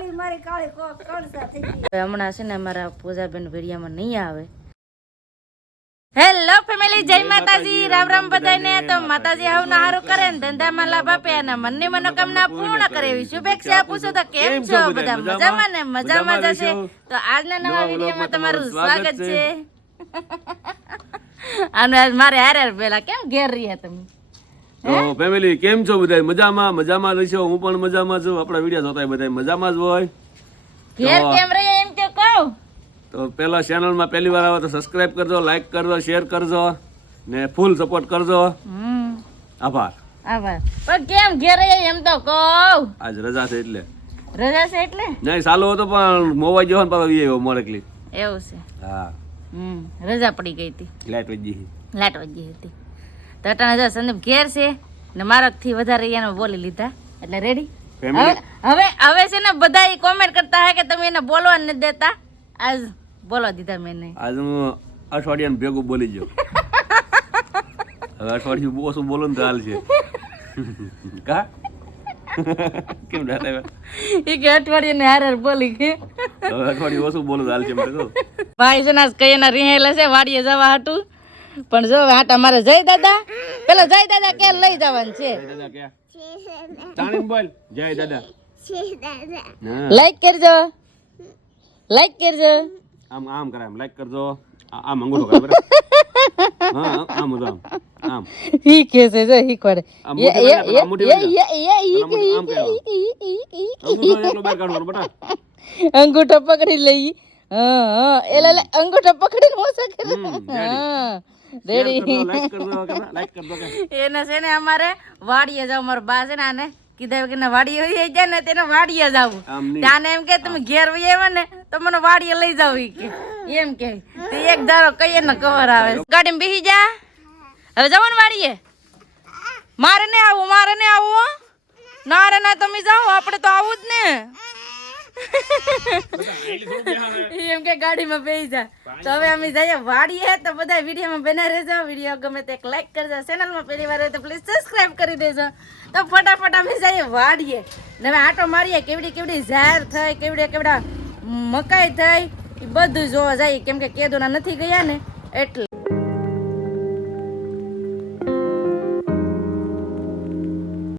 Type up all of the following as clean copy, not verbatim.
પેલી મારી કાળી કળસા થઈ ગઈ હમણાં છે ને અમારા પૂજાબેન વિડિયામાં નહીં આવે. હેલો ફેમિલી, જય માતાજી, રામ રામ બધાને. તો માતાજી હાવના હારું કરે ને ધંધામાં લાભ આપે અને મનની મનોકામના પૂર્ણ કરે એવી શુભેચ્છા આપું છું. તો કેમ છો બધા? મજામાં ને? મજામાં જશે. તો આજના નવા વિડીયોમાં તમારું સ્વાગત છે. અને આજ મારે હારે પેલા કેમ ઘેર રહ્યા તમે? તો ફેમિલી કેમ છો બધા? મજામાં? મજામાં રહેશો? હું પણ મજામાં છું. આપણા વિડીયો જોતા બધા મજામાં જ હોય. ઘેર કેમ રહ્યા એમ તો કહો. તો પેલા ચેનલમાં પહેલી વાર આવે તો સબસ્ક્રાઇબ કરજો, લાઈક કરજો, શેર કરજો ને ફૂલ સપોર્ટ કરજો. આભાર. આભાર. પણ કેમ ઘેર રહ્યા એમ તો કહો. આજ રજા છે એટલે. રજા છે એટલે? નહીં, સાલો હતો પણ મોબાઈલ જેવો ને પાછો આવ્યો મોડેકલી. એવું છે? હા. રજા પડી ગઈ હતી. લાઈટ વજી હતી. તો અટાણે જો સંદીપ ઘેર છે ને મારાથી વધારે એને બોલી લીધા એટલે રેડી. હવે છે ને બધા કોમેન્ટ કરતા હે કે તમે એને બોલવા નથી દેતા. આજ બોલવા દીધા મેં. આજ હું અઠવાડિયાને ભેગું બોલી ગયો. હવે અઠવાડિયું ઓછું બોલો ને તો હાલ છે. કા કેમ ડાલે એ કે અઠવાડિયાને હારે બોલી કે હવે અઠવાડિયું ઓછું બોલો તો હાલ છે. ભાઈ છે ને કઈ એના રિહેલા છે વાડીએ જવા હાટું. પણ જો હાટા મારે જય દાદા પેલા જય દાદા કે લઈ જવાનું છે. જય દાદા લાઈક કરજો, લાઈક કરજો. આમ આમ કરાય, લાઈક કરજો. આમ અંગૂઠો કરે બરાબર. હા આમ આમ આમ ઈ કે છે જો ઈ કરે અંગૂઠો પકડી લઈ. હા એટલે અંગૂઠો પકડીને મોસો કરે. હા રેડી. એને છે ને અમારે વાડીએ જાવ. મારો બા છે ને આને કીધા કે વાડીએ હોય જાય ને તેને વાડીએ જવું. ત્યાં એમ કે તમે ઘેર વહી આવે ને તો મને વાડીએ લઈ જાવ એમ કે. એક ધારો કઈ ને કવર આવે. ગાડીમાં બેસી જા. હવે જવાનું વાડીએ. મારે ને આવું, મારે ને આવું. ના રે ના, તમે જાઓ, આપણે તો આવું જ ને. એમ કે ગાડીમાં બેસી જા. તો હવે અમે જઈએ વાડીએ. તો બધા વિડીયોમાં બના રહેજો. વિડીયો ગમે તો એક લાઈક કરજો. ચેનલમાં પહેલી વાર હોય તો પ્લીઝ સબસ્ક્રાઇબ કરી દેજો. તો ફટાફટ અમે જઈએ વાડીએ ને હવે આટો મારીએ. કેવડી કેવડી ઝાર થઈ, કેવડા મકાઈ થઈ, એ બધું જોવા જાય. કેમ કે કેદુના નથી ગયા ને એટલે.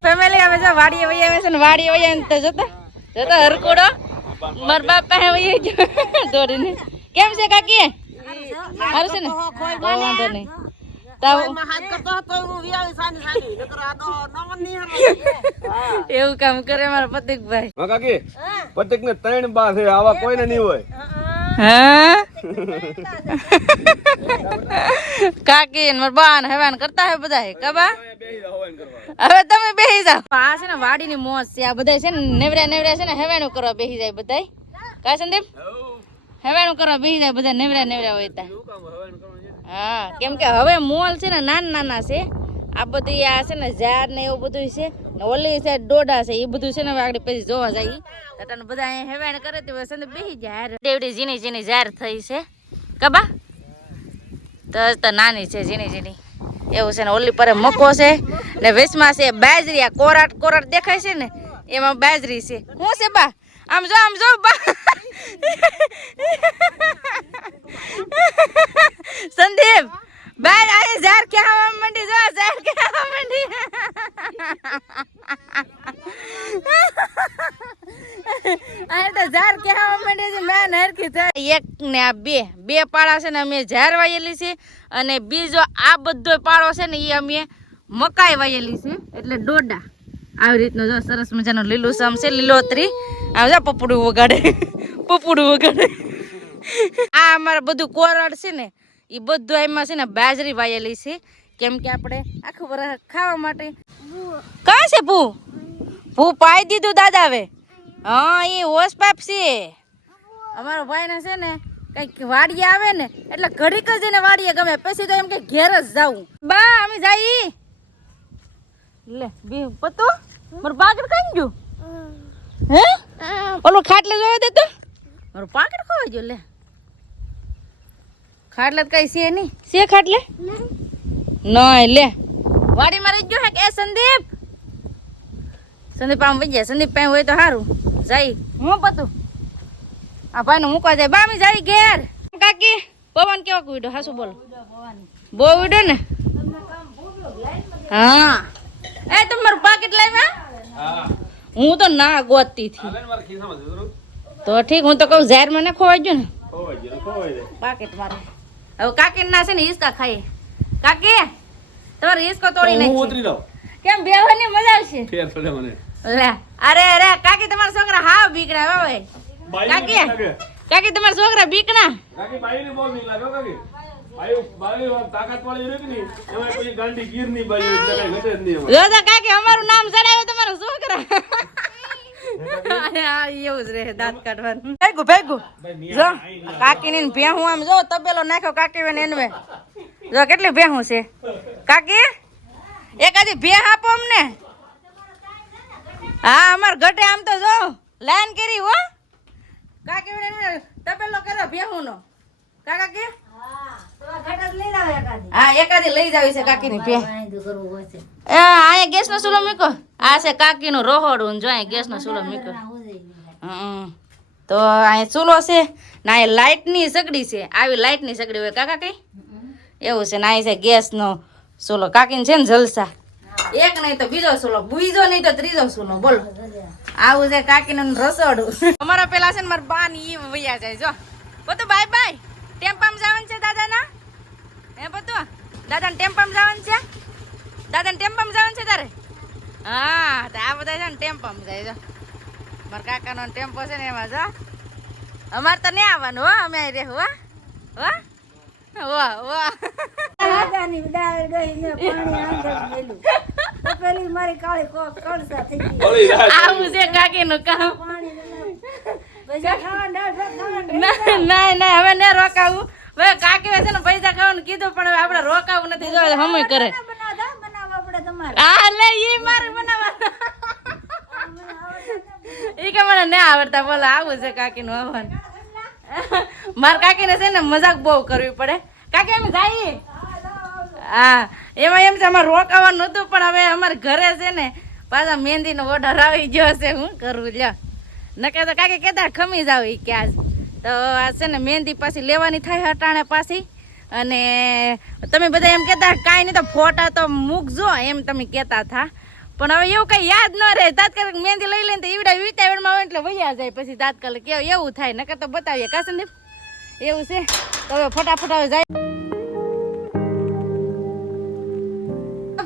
ફેમિલી હવે જો વાડીએ વહી આવે છે ને વાડીએ વહી આવે તો જોતા હરકોડો મારા બાપ પાસે વહી ગયો દોડીને. કેમ છે કાકી? સારું છે ને? વાંધો નહીં. એવું કામ કરે મારા પતિકભાઈ. કાકી પતિક ને 3 બા છે, આવા કોઈને નહીં હોય. કાકી મારા બા ને હેવાન કરતા હે બધા કબા. હવે તમે બેસી જાઓ. આ છે ને વાડીની મોજ છે. આ બધા છે ને નેવરા છે ને હેવાનું કરવા બેસી જાય બધા. કા સંદીપ? હેવાનું કરવા બેસી જાય બધા નેવરા હોય તા. હા કેમ કે હવે મોલ છે ને નાના છે. આ બધી આ છે ને ઝાડ ને એવું બધું છે ને ઓલી સાઈડ ડોડા છે. એ બધું છે ને આગળ પછી જોવા જાય. તને બધા અહીંયા હેવાણ કરે તો સંદીપ બેસી જાય. એવડી ઝીણી ઝાડ થઈ છે કબા. તો નાની છે ઝીણી એવું છે ને. ઓલી પર મકો છે ને વેચમાં છે બાજરી. આ કોરાટ દેખાય છે ને એમાં બાજરી છે. શું છે બા? આમ જો બા. સંદીપ બાર આ ઝાડ કે આવવા માંડી. જો ઝાડ કે આવવા માંડી. આ તો ઝાડ કે આવવા માંડી છે. મેં હરખી થાય. એક ને આ બે પાળા છે ને અમે ઝાડ વાયેલી છે અને બીજો આ બધો પાળો છે ને એ અમે મકાઈ વાયેલી છે એટલે ડોડા. આવી રીતનું જો સરસ મજાનું લીલું સમ છે, લીલોતરી. આ જા પપડું વગાડે. આ અમારે બધું કોરડ છે ને એ બધું એમાં છે ને બાજરી વાયેલી છે. કેમ કે આપણે આખું વર્ષ ખાવા માટે. કા છે ભૂ પાઈ દીધું દાદા હવે. હા એ હોશ પાપ છે. અમારો ભાઈ ને છે ને કઈક વાડીએ આવે ને એટલે ઘડીક જ એને વાડીએ ગમે. પછી તો એમ કે ઘેર જ જાવું. બા અમે જઈ લે બે પતો મારું પાકડ ખાઈ ગયું. હે ઓલું ખાટલે જોવા દે તો મારું પાકડ ખવાઈ ગયો. લે ખાટલે કઈ છે નહીં. છે ખાટલે નહીં. લે વાડીમાં રહી ગયો હે કે સંદીપ આમ વઈ જાય. સંદીપ પાસે હોય તો સારું. જાય હું પતું આ ભાઈ નું મૂકવા જાય બામી જાય ઘેર કાકી પવન કેવો ઉડ્યો હાસુ બોલો બહુ ઉડ્યો ને હા એ તમારું પાકેટ લાવ્યા હું તો ના ગોતતી થી તો ઠીક હું તો કહું ઝેર મને ખોવાઈ ગયો ને પાકેટ મારે હવે કાકી ના છે ને હિસકા ખાઈ કાકી તમારે હિસકો તોડી નાખી કેમ બેવાની મજા આવશે લે અરે અરે કાકી તમારા છોકરા હાવ બીકડા હવે કાકી કાકી તમારા છોકરા બીકણા કાકી બાઈ ને બહુ નહીં લાગ્યો કાકી બાઈ તાકાત વાળી રે કે નહીં એમાં કોઈ ગાંડી ગીર ની બાઈ એટલે કઈ ઘટે જ નહીં જોતા કાકી અમારું નામ જણાવ્યું તમારા છોકરા એવું જ રે દાંત કાઢવાનું ભેગું ભેગું જો કાકી ની ભેહું આમ જો તબેલો નાખ્યો કાકી ને એનવે જો કેટલી ભેહું છે કાકી એકાદી ભેહ આપો અમને હા અમાર ઘટે આમ તો જો લાઈન કરી હો કાકી તબેલો કર્યો ભેહું નો કાકા કે હા એકાદી લઈ જાવી છે કાકી ની ભેહ અહીંયા ગેસ નો ચૂલો મૂકો આ છે કાકી નું રોહોડું જો અહીંયા ગેસ નો ચૂલો મૂકો તો અહીંયા ચૂલો છે ના એ લાઈટ ની સગડી છે આવી લાઈટ ની સગડી હોય કાકા કઈ એવું છે ના છે ગેસ નો ચૂલો કાકી છે ને જલસા એક નહીં તો બીજો ચૂલો બીજો નહીં તો ત્રીજો ચૂલો બોલો આવું છે કાકી નું રસોડું અમારા પેલા છે ને મારા બા ની વૈયા જાય જો બધું બાય બાય ટેમ્પામાં જવાનું છે દાદાના હે બધું દાદાને ટેમ્પામાં જવાનું છે દાદાને ટેમ્પામાં જવાનું છે તારે હા તો આ બધા છે ને ટેમ્પામાં જાય જો મારા કાકાનો ટેમ્પો છે ને એમાં જો અમારે તો નહીં આવવાનું હો અમે અહીં રહેવું હા વાહ વાહ દાદાની દાળ ગઈને પાણી આંગળ મેલું તો પેલી મારી કાળી કળસા થઈ ગઈ આવું છે કાકીનું કામ પાણી પછી ખાંડ ના ના હવે ને રોકાવું હવે કાકી છે ને પૈસા ખાવાનું કીધું પણ હવે આપણે રોકાવું નથી જો હમે કરે બનાવવા પડે તમારે આ લે ઈ મારે બનાવવા ઈ કે મને ના આવડતા બોલો આવું છે કાકીનું હવન મારા કાકીને છે ને મજાક બહુ કરવી પડે કાકી અમે જઈએ હા એમાં એમ છે અમારે રોકાવાનું નતું પણ હવે અમારે ઘરે છે ને પાછા મહેંદીનો ઓર્ડર આવી ગયો છે હું કરવું લ્યો નકે તો કાકી કેતા ખમી જાવ ઈ કે આજ તો આ છે ને મહેંદી પાછી લેવાની થાય હટાણે પાછી અને તમે બધા એમ કહેતા કાંઈ નહીં તો ફોટા તો મૂકજો એમ તમે કહેતા હતા પણ હવે એવું કઈ યાદ ન રહે તાત્કાલિક મહેંદી લઈ લઈને તો ઈવડા વિટાવડમાં હોય એટલે વૈયા જાય પછી તાત્કાલિક એવું થાય નકર તો બતાવીએ કા સંદીપ એવું છે તો હવે ફટાફટ હવે જાય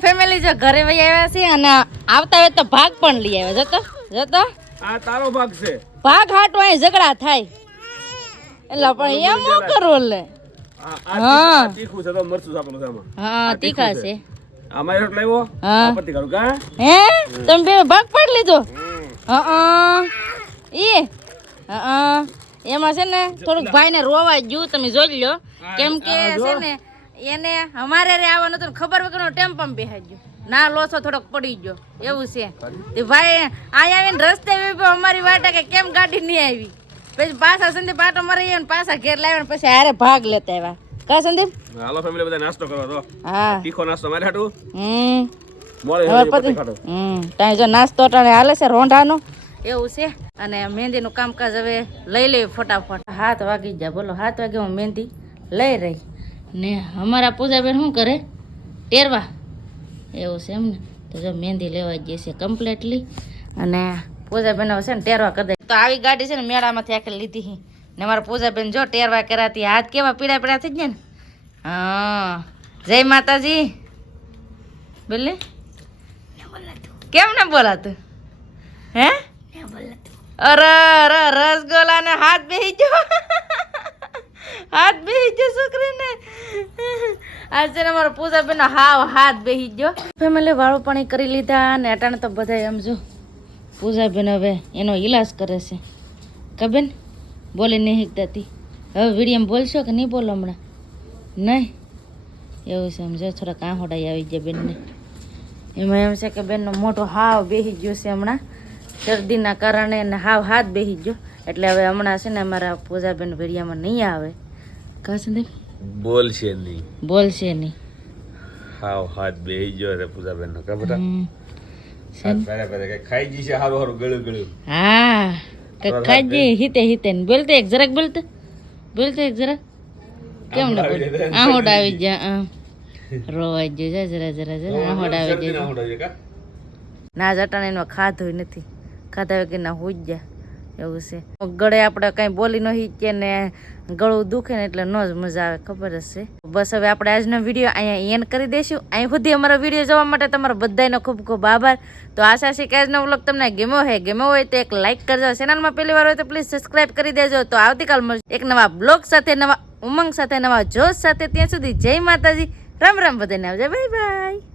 ફેમિલી જો ઘરે વહી આવ્યા છે અને આવતા હોય તો ભાગ પણ લઈ આવ્યા જતો જતો આ તારો ભાગ છે ભાગ હાટો અહીં ઝઘડા થાય એટલે પણ એમ ન કરો લે આ તીખું છે તો મરચું સાપનું છે આમાં હા તીખા છે આમાં રોટ લાવ્યો હા પતિ કરું કા હે તમે બે ભાગ પાડી લીધો હા ઈ હા એમાં છે ને થોડુંક ભાઈને રોવા ગયું તમે જોઈ લો કેમ કે છે ને એને અમારે રે આવવાનું હતું ખબર વગરનો ટેમ્પમ બેહાઈ ગયો ના લોસો થોડોક પડી ગયો એવું છે તે ભાઈ અહીંયા આવીને રસ્તે અમારી વાટા કે કેમ ગાડી નહીં આવી પછી પાછા સંદીપ પાટો મારી આવ્યો ને પાછા ઘેર લાવ્યો પછી હારે ભાગ લેતા આવ્યા કા સંદીપ હાલો ફેમિલી બધા નાસ્તો કરવા તો હા તીખો નાસ્તો મારે હાટું મોળે હવે પતિ ત્યાં જો નાસ્તો ટાણે હાલે છે રોંઢાનો એવું છે અને મહેંદીનું કામકાજ હવે લઈ લઈએ ફટાફટ 7 વાગી જાય બોલો 7 વાગે હું મહેંદી લઈ રહી ને અમારા પૂજાબેન શું કરે ટેરવા એવું છે એમને તો જો મહેંદી લેવા જઈએ છે કમ્પ્લીટલી અને પૂજાબેન છે ને ટેરવા કરી દે તો આવી ગાડી છે ને મેળામાંથી આખી લીધી ને મારા પૂજાબેન જો ટેરવા કરાતી હાથ કેવા પીડા પીડા થઈ ગયા ને હા જય માતાજી બોલે કેમ ના બોલાતું હે અરે અરે રસગોલા ને હાથ બેહી ગયો હાથ બેહી ગયો છોકરીને આજે ને મારા પૂજાબેન હાવ હાથ બેહી ગયો ફેમિલી વાળું પાણી કરી લીધા ને અટાણે તો બધા એમ જો પૂજાબેન હવે એનો ઈલાજ કરે છે કબેન બોલી નહીં શીખતાતી હવે વિડીયો બોલશો કે નહીં બોલો હમણાં નહીં એવું છે સમજો થોડાક આંહોડાઈ આવી ગયા બેનને એમાં એમ છે કે બેનનો મોટો હાવ બેહી ગયો છે હમણાં શરદીના કારણે ને હાવ હાથ બેહી ગયો એટલે હવે હમણાં છે ને અમારા પૂજાબેન વિડીયામાં નહીં આવે કા સંદીપ બોલશે નહીં બોલશે નહીં હાવ હાથ બેહી ગયો રે પૂજાબેન નો કા બેટા સાત પહેલા પહેલા કે ખાઈ જશે હારું હારું ગળું ગળું હા ખાજે હિતે હિતે ને બોલતે એક જરાક બોલતે એક જરાક કેમ ના બોલ આહોડ આવી જા રોવાઈ ગયો જા જરા જરા જરા આહોડ આવી જાય ના જટાણે એમાં ખાધું નથી ખાધા કે ના હોઈ જા એવું છે ગળે આપણે કઈ બોલી ન હીચે ને ગળું દુખે ને એટલે ન જ મજા આવે ખબર જ છે બસ હવે આપણે આજનો વિડીયો અહીંયા એન્ડ કરી દઈશું અહીં સુધી અમારો વિડીયો જોવા માટે તમારો બધાનો ખૂબ ખૂબ આભાર તો આશા છે કે આજનો વ્લોગ તમને ગમ્યો હોય તો એક લાઈક કરજો ચેનલમાં પહેલી વાર હોય તો પ્લીઝ સબસ્ક્રાઇબ કરી દેજો તો આવતીકાલ મળશે એક નવા બ્લોગ સાથે નવા ઉમંગ સાથે નવા જોશ સાથે ત્યાં સુધી જય માતાજી રામ રામ બધાને આવજો બાય બાય